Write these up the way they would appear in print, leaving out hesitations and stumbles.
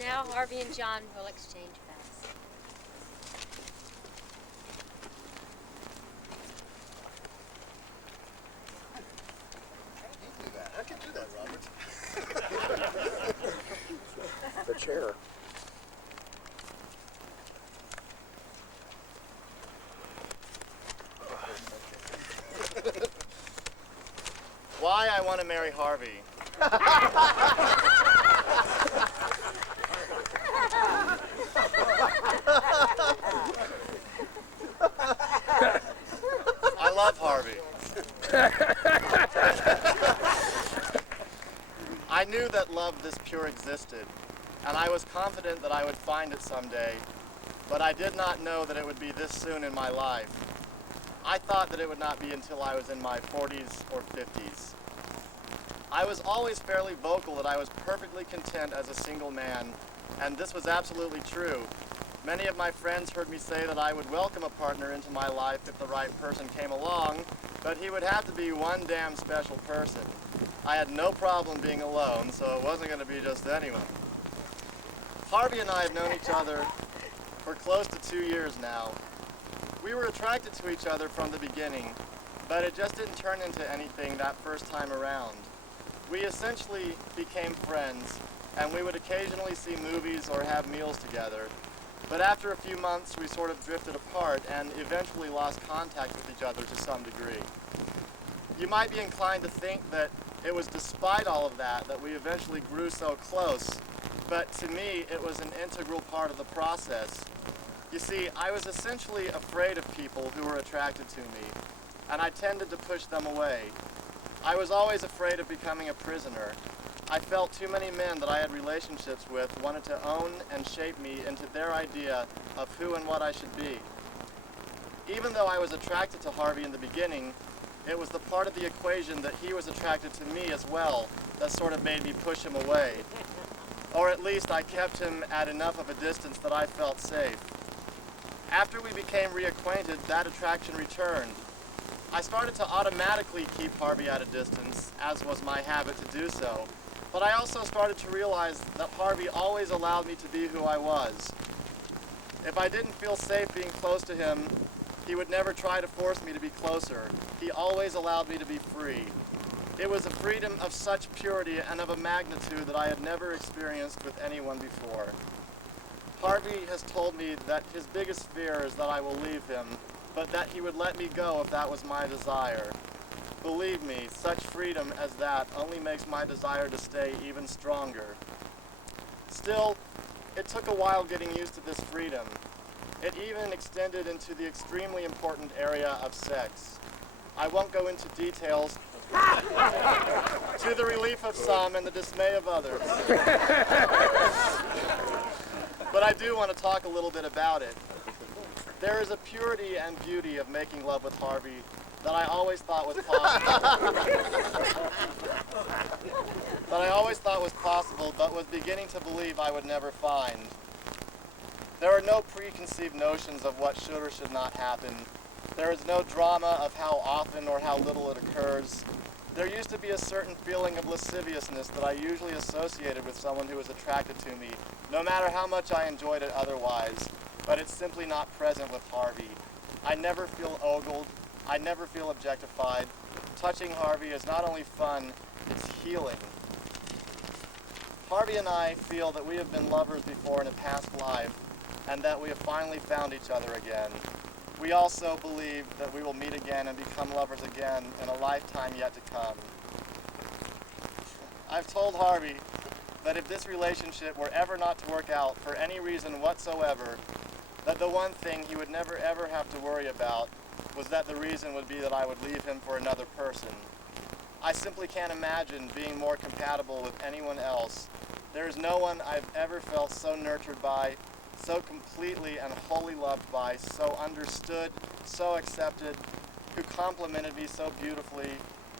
Now Harvey and John will exchange vows. You do that. How can you do that, Robert? The chair. Why I want to marry Harvey. I love Harvey. I knew that love this pure existed, and I was confident that I would find it someday, but I did not know that it would be this soon in my life. I thought that it would not be until I was in my 40s or 50s. I was always fairly vocal that I was perfectly content as a single man, and this was absolutely true. Many of my friends heard me say that I would welcome a partner into my life if the right person came along, but he would have to be one damn special person. I had no problem being alone, so it wasn't going to be just anyone. Harvey and I have known each other for close to 2 years now. We were attracted to each other from the beginning, but it just didn't turn into anything that first time around. We essentially became friends, and we would occasionally see movies or have meals together. But after a few months, we sort of drifted apart and eventually lost contact with each other to some degree. You might be inclined to think that it was despite all of that we eventually grew so close, but to me, it was an integral part of the process. You see, I was essentially afraid of people who were attracted to me, and I tended to push them away. I was always afraid of becoming a prisoner. I felt too many men that I had relationships with wanted to own and shape me into their idea of who and what I should be. Even though I was attracted to Harvey in the beginning, it was the part of the equation that he was attracted to me as well that sort of made me push him away. Or at least I kept him at enough of a distance that I felt safe. After we became reacquainted, that attraction returned. I started to automatically keep Harvey at a distance, as was my habit to do so. But I also started to realize that Harvey always allowed me to be who I was. If I didn't feel safe being close to him, he would never try to force me to be closer. He always allowed me to be free. It was a freedom of such purity and of a magnitude that I had never experienced with anyone before. Harvey has told me that his biggest fear is that I will leave him, but that he would let me go if that was my desire. Believe me, such freedom as that only makes my desire to stay even stronger. Still, it took a while getting used to this freedom. It even extended into the extremely important area of sex. I won't go into details to the relief of some and the dismay of others. But I do want to talk a little bit about it. There is a purity and beauty of making love with Harvey that I always thought was possible. But was beginning to believe I would never find. There are no preconceived notions of what should or should not happen. There is no drama of how often or how little it occurs. There used to be a certain feeling of lasciviousness that I usually associated with someone who was attracted to me, no matter how much I enjoyed it otherwise, but it's simply not present with Harvey. I never feel ogled. I never feel objectified. Touching Harvey is not only fun, it's healing. Harvey and I feel that we have been lovers before in a past life, and that we have finally found each other again. We also believe that we will meet again and become lovers again in a lifetime yet to come. I've told Harvey that if this relationship were ever not to work out for any reason whatsoever, that the one thing he would never ever have to worry about was that the reason would be that I would leave him for another person. I simply can't imagine being more compatible with anyone else. There is no one I've ever felt so nurtured by, so completely and wholly loved by, so understood, so accepted, who complimented me so beautifully,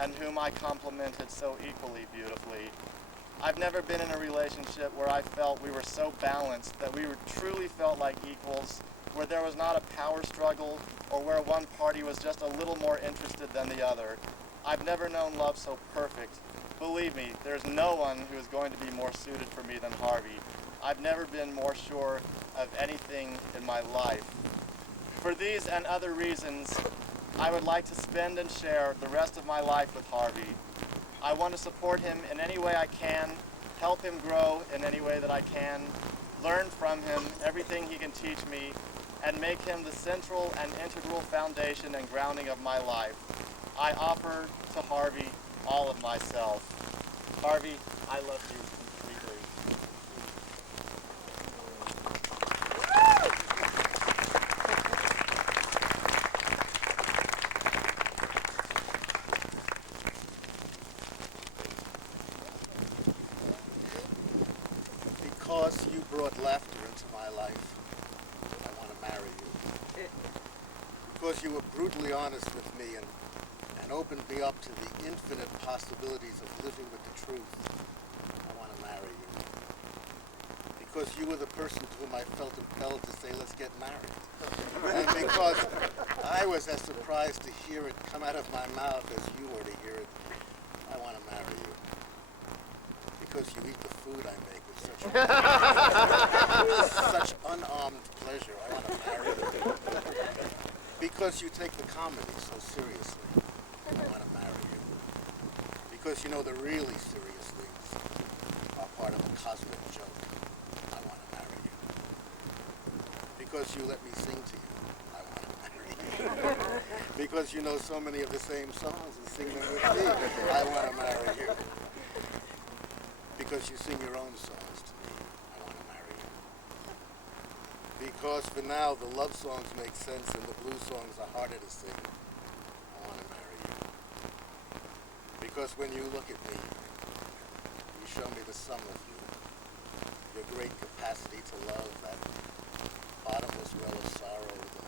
and whom I complimented so equally beautifully. I've never been in a relationship where I felt we were so balanced that we truly felt like equals, where there was not a power struggle, or where one party was just a little more interested than the other. I've never known love so perfect. Believe me, there's no one who is going to be more suited for me than Harvey. I've never been more sure of anything in my life. For these and other reasons, I would like to spend and share the rest of my life with Harvey. I want to support him in any way I can, help him grow in any way that I can, learn from him everything he can teach me, and make him the central and integral foundation and grounding of my life. I offer to Harvey all of myself. Harvey, I love you completely. Because you brought laughter into my life, I want to marry you. Because you were brutally honest with me and opened me up to the infinite possibilities of living with the truth, I want to marry you. Because you were the person to whom I felt impelled to say, let's get married. And because I was as surprised to hear it come out of my mouth as you were to hear it, I want to marry you. Because you eat the food I make with such unarmed pleasure, I want to marry you. Because you take the comedy so seriously, I want to marry you. Because you know the really serious things are part of a cosmic joke, I want to marry you. Because you let me sing to you, I want to marry you. Because you know so many of the same songs and sing them with me, I want to marry you. Because you sing your own songs to me, I want to marry you. Because for now the love songs make sense and the blues songs are harder to sing, I want to marry you. Because when you look at me, you show me the sum of you, your great capacity to love, that bottomless well of sorrow, the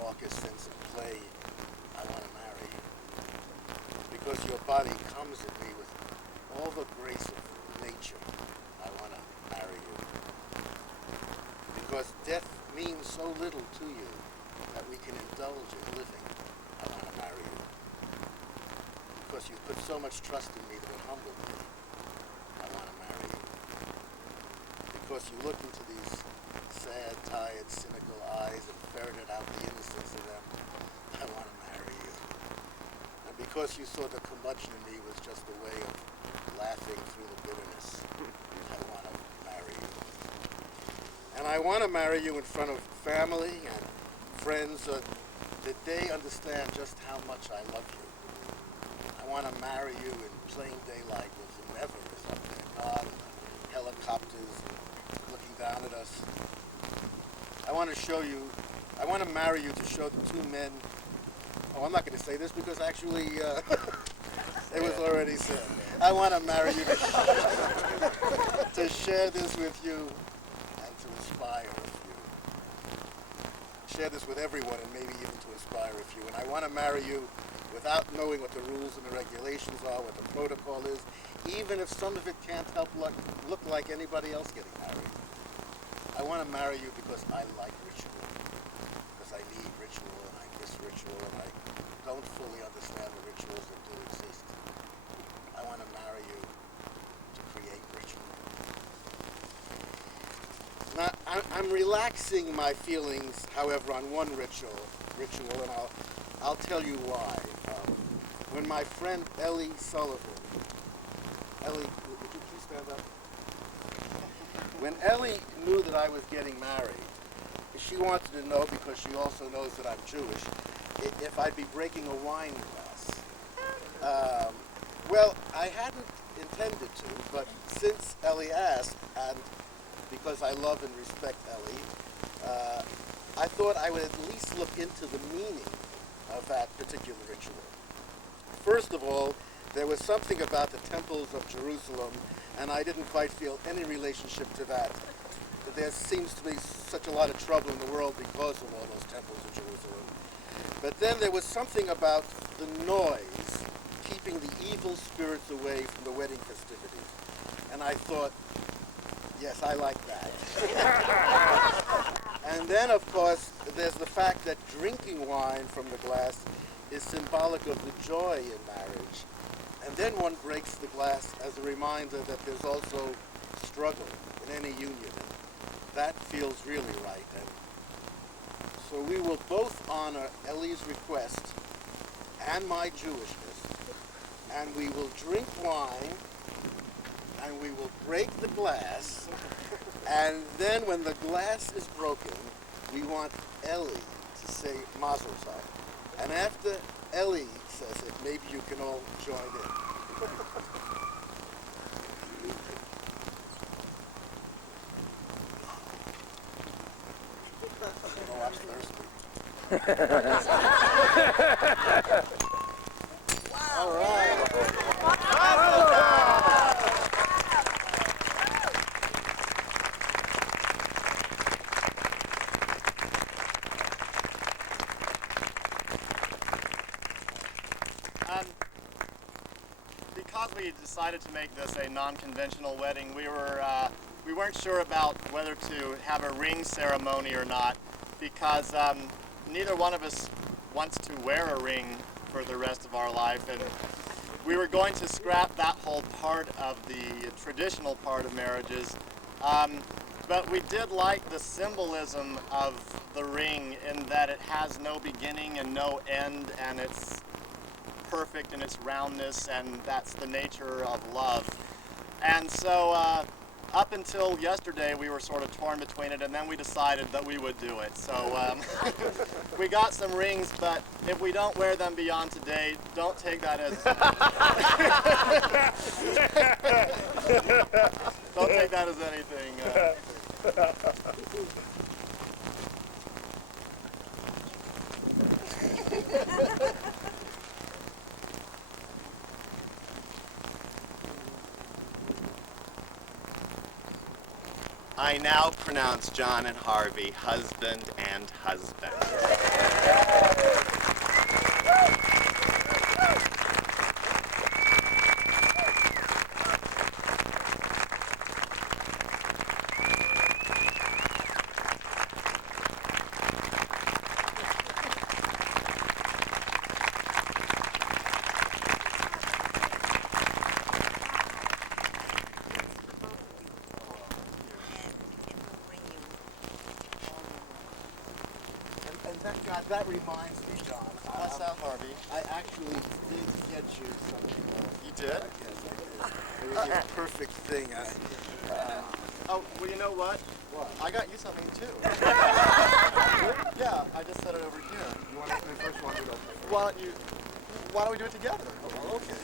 raucous sense of play, I want to marry you. Because your body comes at me with all the grace of nature, I want to marry you. Because death means so little to you that we can indulge in living, I want to marry you. Because you put so much trust in me that it humbled me, I want to marry you. Because you looked into these sad, tired, cynical eyes and ferreted out the innocence of them, I want to marry you. And because you saw the curmudgeon in me was just a way of laughing through the bitterness, I want to marry you. And I want to marry you in front of family and friends so that they understand just how much I love you. I want to marry you in plain daylight with whomever is up there, God, and the helicopters looking down at us. I want to marry you to show the two men. Oh, I'm not going to say this because actually it was already said. I want to marry you to share this with you and to inspire a few. Share this with everyone and maybe even to inspire a few. And I want to marry you without knowing what the rules and the regulations are, what the protocol is, even if some of it can't help look like anybody else getting married. I want to marry you because I like ritual, because I need ritual and I miss ritual and I don't fully understand the rituals that do exist. I want to marry you to create ritual. Now, I'm relaxing my feelings, however, on one ritual, and I'll tell you why. When my friend Ellie Sullivan, Ellie, would you please stand up? When Ellie knew that I was getting married, she wanted to know, because she also knows that I'm Jewish, if I'd be breaking a wine glass. Well, I hadn't intended to, but since Ellie asked, and because I love and respect Ellie, I thought I would at least look into the meaning of that particular ritual. First of all, there was something about the temples of Jerusalem, and I didn't quite feel any relationship to that. There seems to be such a lot of trouble in the world because of all those temples of Jerusalem. But then there was something about the noise keeping the evil spirits away from the wedding festivities. And I thought, yes, I like that. And then, of course, there's the fact that drinking wine from the glass is symbolic of the joy in marriage. And then one breaks the glass as a reminder that there's also struggle in any union. And that feels really right. And so we will both honor Ellie's request and my Jewishness, and we will drink wine, and we will break the glass, and then when the glass is broken, we want Ellie to say Mazel Tov. And after Ellie says it, maybe you can all join in. Oh, I'm thirsty. All right. Because we decided to make this a non-conventional wedding, we weren't sure about whether to have a ring ceremony or not, because neither one of us wants to wear a ring for the rest of our life, and we were going to scrap that whole part of the traditional part of marriages. But we did like the symbolism of the ring in that it has no beginning and no end, and it's perfect in its roundness, and that's the nature of love. And so up until yesterday we were sort of torn between it, and then we decided that we would do it. So we got some rings, but if we don't wear them beyond today, don't take that as don't take that as anything. I now pronounce John and Harvey husband and husband. That reminds me, John. What's that, Harvey? I actually did get you something. You did? Yes, I did. It was a perfect thing. Oh, well, you know what? What? I got you something too. Yeah, I just set it over here. You want to open it first? You want me to open it? Why don't we do it together? Oh, okay.